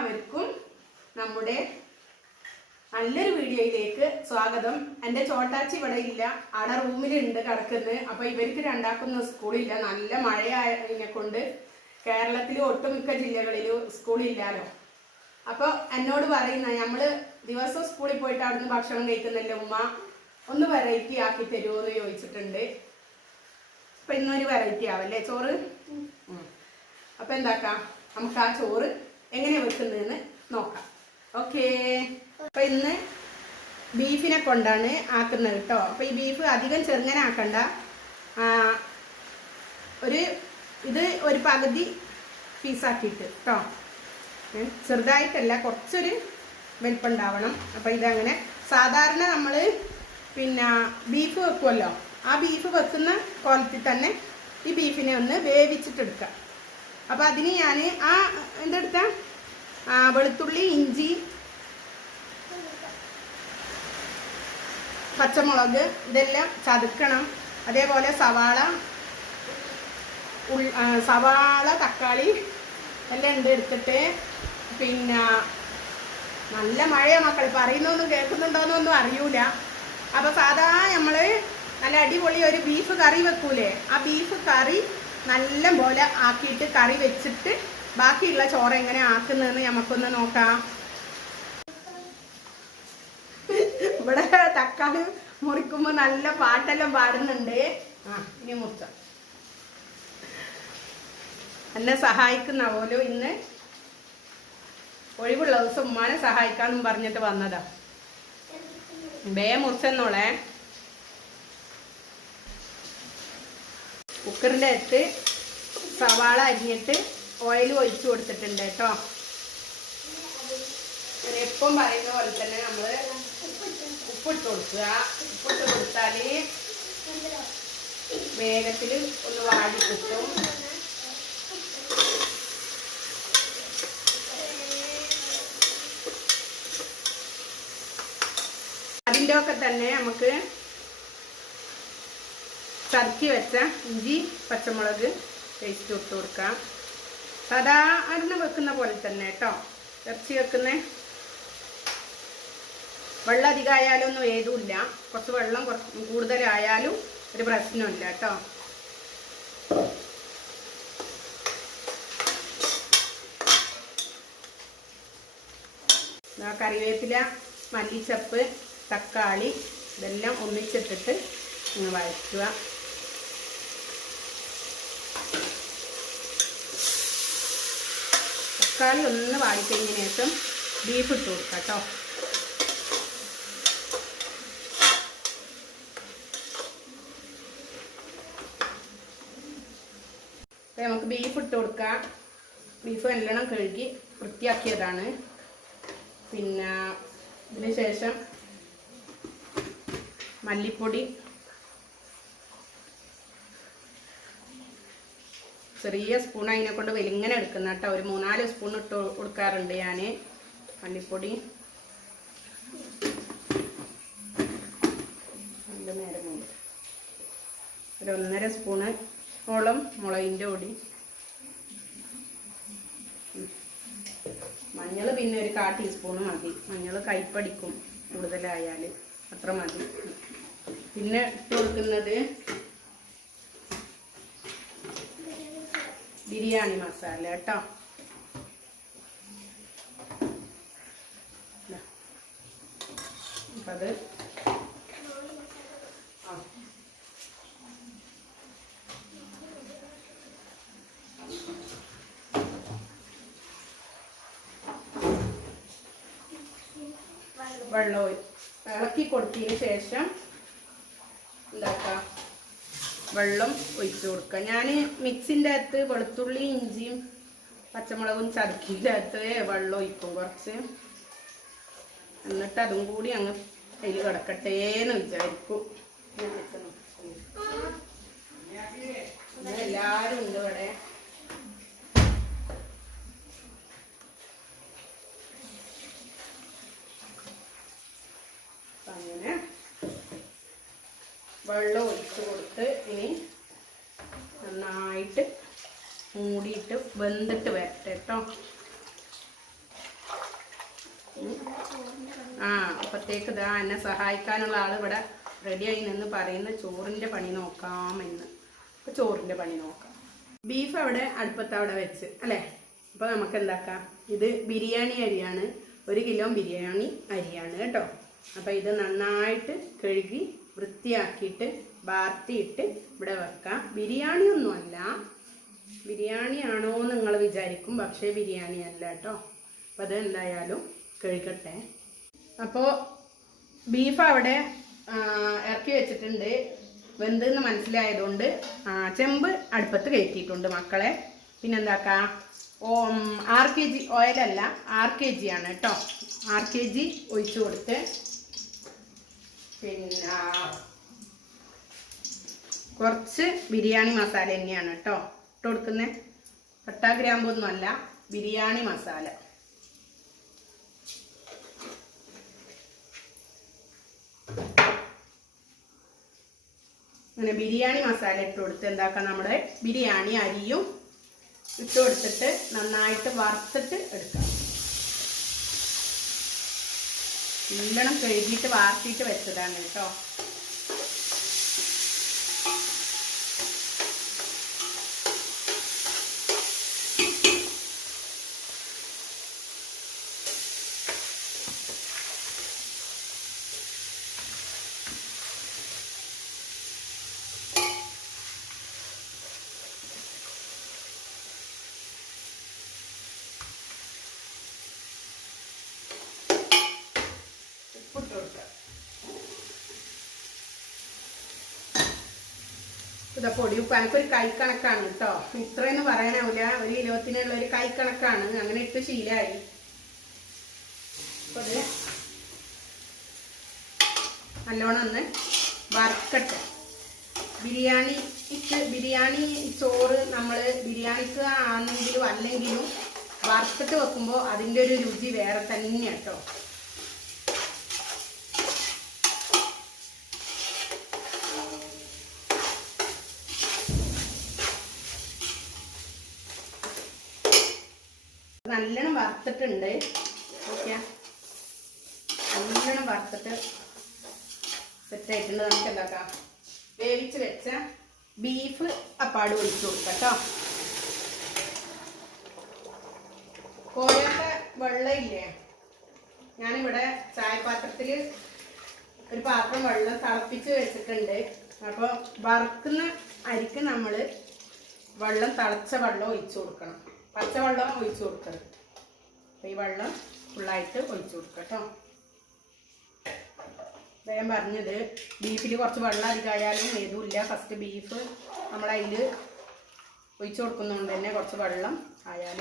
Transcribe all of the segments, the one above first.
എല്ലാവർക്കും നമ്മുടെ നല്ലൊരു വീഡിയോയിലേക്ക് സ്വാഗതം. എന്റെ ചോട്ടാച്ചി ഇവിടെ ഇല്ല. അവിടെ റൂമിലുണ്ട് കിടക്കുന്നത് അപ്പോൾ ഇവർക്ക് രണ്ടാക്കുന്ന സ്കൂളില്ല. നല്ല മഴയായതിനെ കൊണ്ട് കേരളത്തിലെ ഒട്ടുമിക്ക ജില്ലകളിലും സ്കൂളില്ലാലോ. അപ്പോൾ എന്നോട് പറയുന്ന നമ്മൾ ദിവസം സ്കൂളിൽ പോയിട്ട് അവിടുന്ന് ഭക്ഷണം കഴിക്കുന്നില്ല ഉമ്മ? ഒന്ന് വെറൈറ്റി ആക്കി തരുമോ എന്ന് ചോദിച്ചിട്ടുണ്ട്. അപ്പം ഇന്നൊരു വെറൈറ്റി ആവല്ലേ ചോറ്? അപ്പം അപ്പൊ എന്താക്കാം? നമുക്ക് ആ ചോറ് എങ്ങനെ വെക്കുന്നതെന്ന് നോക്കാം. ഓക്കേ അപ്പൊ ഇന്ന് ബീഫിനെ കൊണ്ടാണ് ആക്കുന്നത് കേട്ടോ. അപ്പൊ ഈ ബീഫ് അധികം ചെറുങ്ങനെ ആക്കണ്ട. ഒരു ഇത് ഒരു പകുതി പീസാക്കിയിട്ട് കേട്ടോ ചെറുതായിട്ടല്ല കുറച്ചൊരു വലിപ്പം ഉണ്ടാവണം അപ്പൊ ഇതങ്ങനെ സാധാരണ നമ്മൾ പിന്നെ ബീഫ് വെക്കുമല്ലോ ആ ബീഫ് വെക്കുന്ന കോലത്തിൽ തന്നെ ഈ ബീഫിനെ ഒന്ന് വേവിച്ചിട്ടെടുക്കാം. അപ്പൊ അതിന് ഞാൻ ആ എന്തെടുത്ത? വെളുത്തുള്ളി ഇഞ്ചി പച്ചമുളക് ഇതെല്ലാം ചതുക്കണം. അതേപോലെ സവാള സവാള തക്കാളി എല്ലാം ഉണ്ട് എടുത്തിട്ട്. പിന്നെ നല്ല മഴയാണ് മക്കൾ പറയുന്നൊന്നും കേൾക്കുന്നുണ്ടോയെന്നൊന്നും അറിയൂല. അപ്പോൾ സാധാ നമ്മൾ നല്ല അടിപൊളി ഒരു ബീഫ് കറി വെക്കൂലേ? ആ ബീഫ് കറി നല്ല പോലെ ആക്കിയിട്ട് കറി വെച്ചിട്ട് ബാക്കിയുള്ള ചോറ് എങ്ങനെ ആക്കുന്നതെന്ന് നമുക്കൊന്ന് നോക്കാം. ഇവിടെ തക്കാളി മുറിക്കുമ്പോ നല്ല പാട്ടെല്ലാം പാടുന്നുണ്ട്. ആ ഇനി മുറിച്ച. എന്നെ സഹായിക്കുന്ന പോലും ഇന്ന് ഒഴിവുള്ള ദിവസം ഉമ്മാനെ സഹായിക്കാന്നും പറഞ്ഞിട്ട് വന്നതാ. ബേ മുറിച്ചെന്നോളെ. കുക്കറിന്റെ അകത്ത് സവാള അരിഞ്ഞിട്ട് ഓയിൽ ഒഴിച്ചു കൊടുത്തിട്ടുണ്ട് കേട്ടോ. എപ്പം പറയുന്ന പോലെ തന്നെ നമ്മൾ ഉപ്പിട്ട് കൊടുക്കുക. ഉപ്പിട്ട് കൊടുത്താൽ വേഗത്തിൽ ഒന്ന് വാടി കിട്ടും. അതിന്റെ ഒക്കെ തന്നെ നമുക്ക് ചതക്കി വെച്ച ഇഞ്ചി പച്ചമുളക് പേസ്റ്റ് ഇട്ട് കൊടുക്കാം സാധാരണ വെക്കുന്ന പോലെ തന്നെ കേട്ടോ. ഇറച്ചി വെക്കുന്ന. വെള്ളം അധികമായാലും ഒന്നും ഏതുമില്ല കുറച്ച് വെള്ളം കൂടുതലായാലും ഒരു പ്രശ്നമില്ല കേട്ടോ. കറിവേപ്പില മല്ലിച്ചപ്പ് തക്കാളി ഇതെല്ലാം ഒന്നിച്ചിട്ടിട്ട് വഴറ്റുക. തക്കാളി ഒന്ന് വാടിക്കഴിഞ്ഞ ശേഷം ബീഫ് ഇട്ട് കൊടുക്കാം കേട്ടോ. അപ്പൊ നമുക്ക് ബീഫ് ഇട്ട് കൊടുക്കാം. ബീഫ് നല്ലോണം കഴുകി വൃത്തിയാക്കിയതാണ്. പിന്നെ ഇതിന് ശേഷം മല്ലിപ്പൊടി ചെറിയ സ്പൂൺ അതിനെ കൊണ്ട് വെലിങ്ങനെ എടുക്കുന്ന കേട്ടോ. ഒരു മൂന്നാൽ സ്പൂൺ ഇട്ട് കൊടുക്കാറുണ്ട് ഞാൻ മല്ലിപ്പൊടി. രണ്ട് നേരം ഒരു ഒന്നര സ്പൂണ് ഓളം മുളകിന്റെ പൊടി. മഞ്ഞൾ പിന്നെ ഒരു കാ ടീസ്പൂണ് മതി. മഞ്ഞൾ കൈപ്പടിക്കും കൂടുതലായാൽ അത്ര മതി. പിന്നെ ഇട്ട് കൊടുക്കുന്നത് ബിരിയാണി മസാല കേട്ടോ. അപ്പൊ അത് വെള്ളം ഇളക്കി കൊടുത്തതിന് ശേഷം എന്താക്കാം? വെള്ളം ഒഴിച്ചു കൊടുക്കുക. ഞാൻ മിക്സിന്റെ അകത്ത് വെളുത്തുള്ളി ഇഞ്ചിയും പച്ചമുളകും ചതുക്കിന്റെ അകത്ത് വെള്ളം ഒഴിക്കും കുറച്ച്. എന്നിട്ട് അതും കൂടി അങ്ങ് അതിൽ കിടക്കട്ടെ എന്ന് വിചാരിക്കും. എല്ലാവരും ഉണ്ട് ഇവിടെ. അങ്ങനെ വെള്ളം ഒഴിച്ച് കൊടുത്ത് ഇനി നന്നായിട്ട് മൂടിയിട്ട് വെന്തിട്ട് വരട്ടെ കേട്ടോ ആ അപ്പത്തേക്ക് ഇതാ എന്നെ സഹായിക്കാനുള്ള ആൾ ഇവിടെ റെഡിയായി നിന്ന് പറയുന്ന. ചോറിന്റെ പണി നോക്കാമെന്ന്. അപ്പോൾ ചോറിന്റെ പണി നോക്കാം. ബീഫ് അവിടെ അടുപ്പത്ത് അവിടെ വെച്ച് അല്ലേ? അപ്പോൾ നമുക്ക് എന്താക്കാം? ഇത് ബിരിയാണി അരിയാണ്. ഒരു കിലോ ബിരിയാണി അരിയാണ് കേട്ടോ. അപ്പോൾ ഇത് നന്നായിട്ട് കഴുകി വൃത്തിയാക്കിയിട്ട് വാർത്തിയിട്ട് ഇവിടെ വെക്കാം. ബിരിയാണി ഒന്നുമല്ല ബിരിയാണി ആണോ എന്ന് നിങ്ങൾ വിചാരിക്കും പക്ഷേ ബിരിയാണി അല്ല കേട്ടോ. അപ്പോൾ അത് എന്തായാലും കഴുകട്ടെ അപ്പോൾ ബീഫ് അവിടെ ഇറക്കി വെച്ചിട്ടുണ്ട്. വെന്തെന്ന് മനസ്സിലായതുകൊണ്ട് ചെമ്പ് അടുപ്പത്ത് കയറ്റിയിട്ടുണ്ട് മക്കളെ. പിന്നെന്താക്കാം? ഓ ആർ കെ ജി ഓയിലല്ല ആർ കെ ജി ആണ് കേട്ടോ. ആർ കെ ജി ഒഴിച്ചു കൊടുത്ത് പിന്നെ കുറച്ച് ബിരിയാണി മസാല തന്നെയാണ് കേട്ടോ ഇട്ട് കൊടുക്കുന്നത് പട്ടാ ഗ്രാമ്പൊന്നുമല്ല ബിരിയാണി മസാല. അങ്ങനെ ബിരിയാണി മസാല ഇട്ട് കൊടുത്ത് എന്താക്കാം നമ്മുടെ ബിരിയാണി അരിയും ഇട്ട് കൊടുത്തിട്ട് നന്നായിട്ട് വറുത്തിട്ട് എടുക്കാം. നല്ലോണം കഴുകിയിട്ട് വാർത്തിയിട്ട് വെച്ചതാണ് കേട്ടോ ഉപ്പിട്ട് കൊടുക്കാം ഇതാ പൊടി. ഉപ്പ് എനിക്കൊരു കൈക്കണക്കാണ് കേട്ടോ ഇത്രയെന്ന് പറയാനാവില്ല ഒരു കിലോത്തിനുള്ള ഒരു കൈക്കണക്കാണ്. അങ്ങനെ ഇട്ട് ശീലമായി നല്ലോണം ഒന്ന് ബിരിയാണി ഇട്ട് ബിരിയാണി ചോറ് നമ്മൾ ബിരിയാണിക്ക് ആണെങ്കിലും അല്ലെങ്കിലും വറുത്തിട്ട് വെക്കുമ്പോൾ അതിന്റെ ഒരു രുചി വേറെ തന്നെയാണ് കേട്ടോ നല്ലോണം വറുത്തിട്ടുണ്ട്. ഓക്കെ. നല്ലോണം വറുത്തിട്ട് സെറ്റ് ആയിട്ടുണ്ട്. നമുക്ക് എന്താക്കാം? വേവിച്ച് വെച്ച ബീഫ് അപ്പാട് ഒഴിച്ചു കൊടുക്കാം കേട്ടോ കോഴത്തെ വെള്ളമില്ലേ ഞാനിവിടെ ചായപാത്രത്തിൽ ഒരു പാത്രം വെള്ളം തിളപ്പിച്ച് വെച്ചിട്ടുണ്ട്. അപ്പോൾ വറുക്കുന്ന അരിക്ക് നമ്മൾ വെള്ളം തിളച്ച വെള്ളം ഒഴിച്ചു കൊടുക്കണം. പച്ചവെള്ളം ഒഴിച്ചു കൊടുക്കരുത് അപ്പോൾ ഈ വെള്ളം ഫുള്ളായിട്ട് ഒഴിച്ചു കൊടുക്കുക കേട്ടോ വേഗം പറഞ്ഞത് ബീഫിൽ കുറച്ച് വെള്ളം അധികമായാലും ഏതുമില്ല ഫസ്റ്റ് ബീഫ് നമ്മളതിൽ ഒഴിച്ചു കൊടുക്കുന്നതുകൊണ്ട് തന്നെ കുറച്ച് വെള്ളം ആയാൽ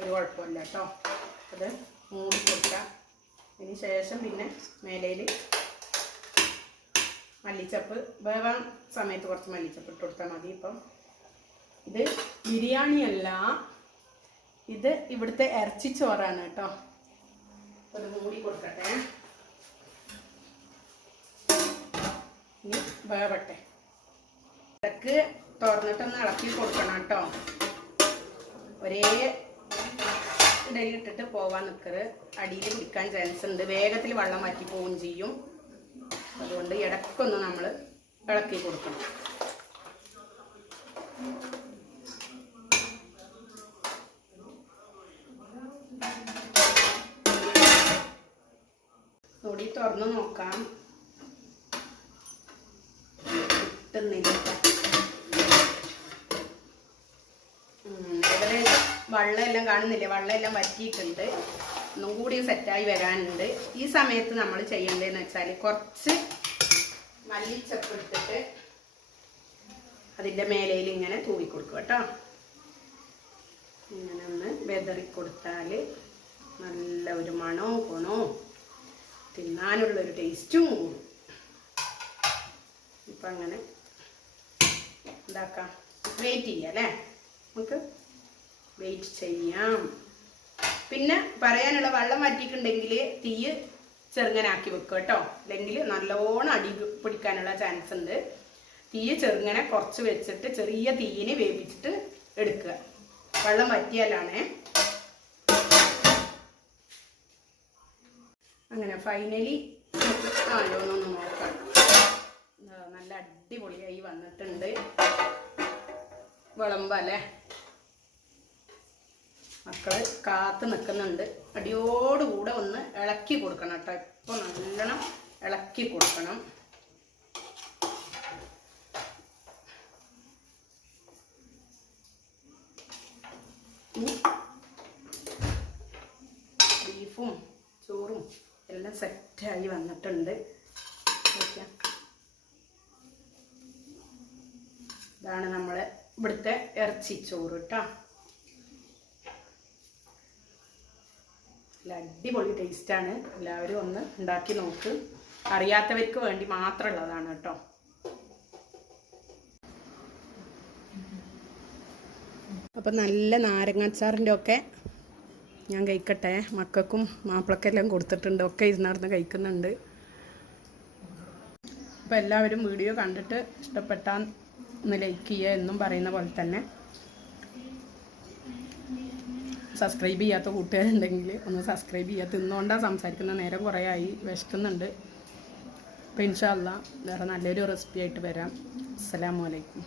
ഒരു കുഴപ്പമില്ല കേട്ടോ അത് മൂടി കൊടുക്കാം. അതിന് ശേഷം പിന്നെ മേലയിൽ മല്ലിച്ചപ്പ്. വേവാൻ സമയത്ത് കുറച്ച് മല്ലിച്ചപ്പ് ഇട്ട് കൊടുത്താൽ മതി. ഇപ്പം ഇത് ബിരിയാണി അല്ല ഇത് ഇവിടുത്തെ ഇറച്ചിച്ചോറാണ് കേട്ടോ. ഇത് മൂടി കൊടുക്കട്ടെ. ഇനി വേവട്ടെ. ഇടയ്ക്ക് തുറന്നിട്ടൊന്ന് ഇളക്കി കൊടുക്കണം കേട്ടോ. ഒരേ ഇടയിലിട്ടിട്ട് പോവാൻ നിൽക്കരുത് അടിയിൽ പിടിക്കാൻ ചാൻസ് ഉണ്ട്. വേഗത്തിൽ വെള്ളം മാറ്റി പോവുകയും ചെയ്യും. അതുകൊണ്ട് ഇടക്കൊന്ന് നമ്മൾ ഇളക്കി കൊടുക്കണം പൊടി തുറന്ന് നോക്കാം. കിട്ടുന്നില്ല. ഉം, ഏകദേശം വെള്ളം എല്ലാം കാണുന്നില്ലേ? വെള്ളമെല്ലാം വറ്റിയിട്ടുണ്ട്. ഒന്നും കൂടി സെറ്റായി വരാനുണ്ട്. ഈ സമയത്ത് നമ്മൾ ചെയ്യേണ്ടതെന്ന് വെച്ചാൽ കുറച്ച് മല്ലിച്ചപ്പ് എടുത്തിട്ട് അതിന്റെ മേലയിൽ ഇങ്ങനെ തൂവി കൊടുക്കുക കേട്ടോ. ഇങ്ങനെ ഒന്ന് വെതറി കൊടുത്താൽ നല്ല ഒരു മണവും ഗുണവും. തിന്നാനുള്ളൊരു ടേസ്റ്റും കൂടും. ഇപ്പം അങ്ങനെ എന്താക്കാം വെയിറ്റ് ചെയ്യാം അല്ലേ? നമുക്ക് വെയിറ്റ് ചെയ്യാം. പിന്നെ പറയാനുള്ള വെള്ളം മാറ്റിയിട്ടുണ്ടെങ്കിൽ തീ ചെറുങ്ങനാക്കി വെക്കുക കേട്ടോ. അല്ലെങ്കിൽ നല്ലോണം അടി പിടിക്കാനുള്ള ചാൻസ് ഉണ്ട്. തീ ചെറുങ്ങനെ കുറച്ച് വെച്ചിട്ട് ചെറിയ തീയിന് വേവിച്ചിട്ട് എടുക്കുക. വെള്ളം വറ്റിയാലാണേ അങ്ങനെ ഫൈനലി ആലോന്നൊന്ന് നോക്കാം. നല്ല അടിപൊളിയായി വന്നിട്ടുണ്ട്. വിളമ്പല്ലേ? മക്കൾ കാത്ത് നിൽക്കുന്നുണ്ട് അടിയോടുകൂടെ ഒന്ന് ഇളക്കി കൊടുക്കണം കേട്ടോ. ഇപ്പോൾ നല്ലോണം ഇളക്കി കൊടുക്കണം ഇനി ബീഫും ചോറും എല്ലാം സെറ്റായി വന്നിട്ടുണ്ട് നോക്കിയാ. ഇതാണ് നമ്മളെ ഇവിടുത്തെ ഇറച്ചി ചോറ് കേട്ടോ നല്ല അടിപൊളി ടേസ്റ്റാണ് എല്ലാവരും ഒന്ന് ഉണ്ടാക്കി നോക്ക്. അറിയാത്തവർക്ക് വേണ്ടി മാത്രമുള്ളതാണ് കേട്ടോ അപ്പം നല്ല നാരങ്ങാച്ചാറിന്റെ ഒക്കെ ഞാൻ കഴിക്കട്ടെ. മക്കൾക്കും മാപ്പിളക്കെല്ലാം കൊടുത്തിട്ടുണ്ട്. ഒക്കെ ഇരുന്നവിടുന്ന് കഴിക്കുന്നുണ്ട്. അപ്പോൾ എല്ലാവരും വീഡിയോ കണ്ടിട്ട് ഇഷ്ടപ്പെട്ടാൽ ഒന്ന് ലൈക്ക് ചെയ്യുക എന്നും പറയുന്ന പോലെ തന്നെ. സബ്സ്ക്രൈബ് ചെയ്യാത്ത കൂട്ടുകാരുണ്ടെങ്കിൽ ഒന്ന് സബ്സ്ക്രൈബ് ചെയ്യുക തിന്നുകൊണ്ടാണ് സംസാരിക്കുന്ന നേരം കുറേ ആയി വിശക്കുന്നുണ്ട് അപ്പോൾ ഇൻഷാല്ല വേറെ നല്ലൊരു റെസിപ്പി ആയിട്ട് വരാം. അസ്സലാമു അലൈക്കും.